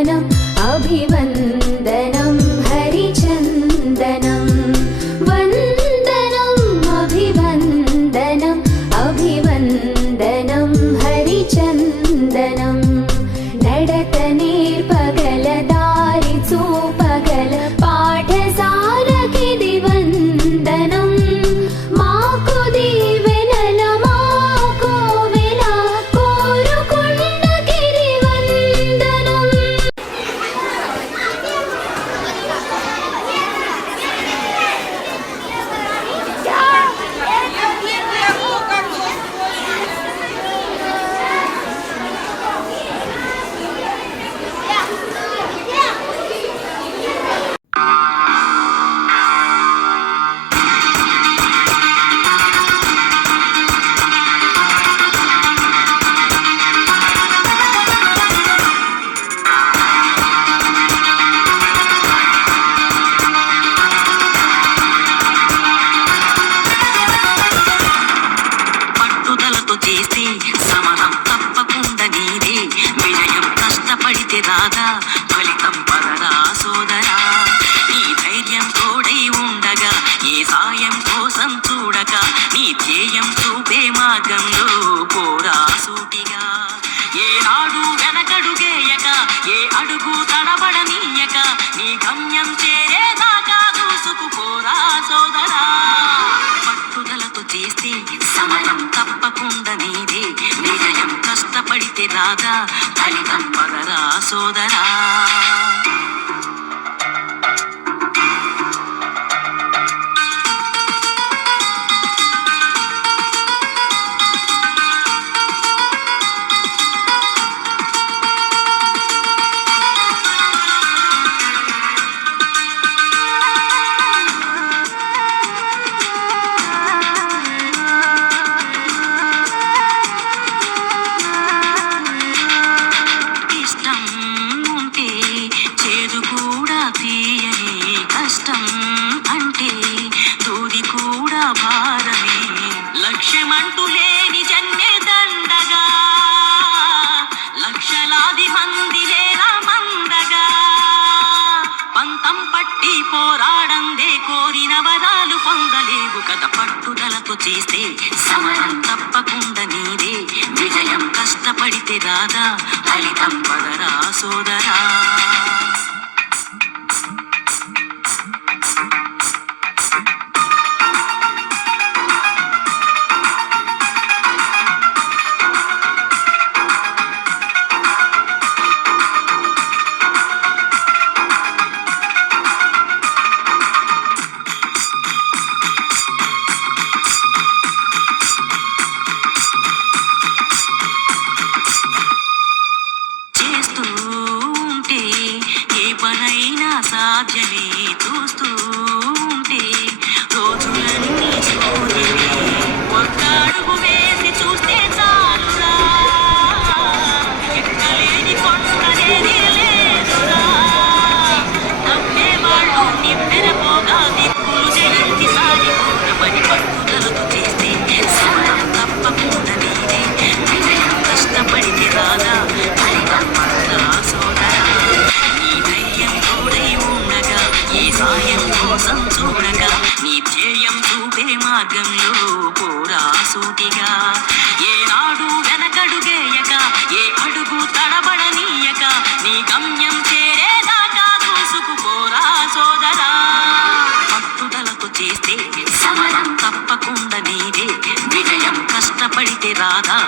अभिवन्दनम् अभिवन्दनं हरिचन्दनं वन्दनम् अभिवन्दनम् अभिवन्दनं हरिचन्दनं नडत नेर्पगल दारि चूपगल पाठसारकिदि वन्दनं माकु दीवेनल माको वेल कोरुकुण्डगिरि वन्दनं పట్టుదలతో చేస్తే సమరం తప్పకుండా నీదే విజయం కష్టపడితే రాదా ఫలితం పదరా సోదరా నీ ధైర్యం తోడై ఉండగా ఏ సాయం కోసం చూడక నీ ధ్యేయం చూపే మార్గంలో పోరా సూటిగా ఏనాడు వెనకడుగేయక ఏ అడుగు తడబడనీయక నీ గమ్యం చేరేదాకా దూసుకుపోరా సోదరా పట్టుదలతో చేస్తే సమయం తప్పకుండా నీదే విజయం కష్టపడితే రాదా ఫలితం పదరా సోదరా ఇష్టం ఉంటే చేదు కూడా తీయని కష్టం అంటే దూది కూడా భారమే లక్ష్యమంటూ లేని జన్మే దండగా లక్షలాది మంది లేరా మందగా పంతం పట్టి పోరాడందే కోరిన వరాలు పొందలేవు కదా పట్టుదలతో చేస్తే సమరం తప్పకుండా నీదే విజయం కష్టపడితే రాదా ఫలితం పదరా సోదరా చేస్తూ ఉంటే ఏ పనైనా సాధ్యమే చూస్తూ ఉంటే రోజులన్నీ సూర్యుడే ఒక్క అడుగు వేసి చూస్తే చాలురా ఎక్కలేని కొండలేని లేదురా నమ్మేవాళ్ళు నివ్వెరపోగా దిక్కులు జయించి సాగిపోక పని పట్టుదలతో చేస్తే సమయం తప్పకుండా నీదే విజయం కష్టపడితే రాదా ఫలితం పదరా సోదరా నీ ధైర్యం తోడై ఉండగా ఏ సాయం కోసం చూడగా నీ ధ్యేయం చూపే మార్గంలో పోరా సూటిగా ఏనాడు వెనకడుగేయక ఏ అడుగు తడబడనీయక నీ గమ్యం చేరేదాకా దూసుకుపోరా సోదరా పట్టుదలతో చేస్తే సమరం తప్పకుండా నీదే విజయం కష్టపడితే రాదా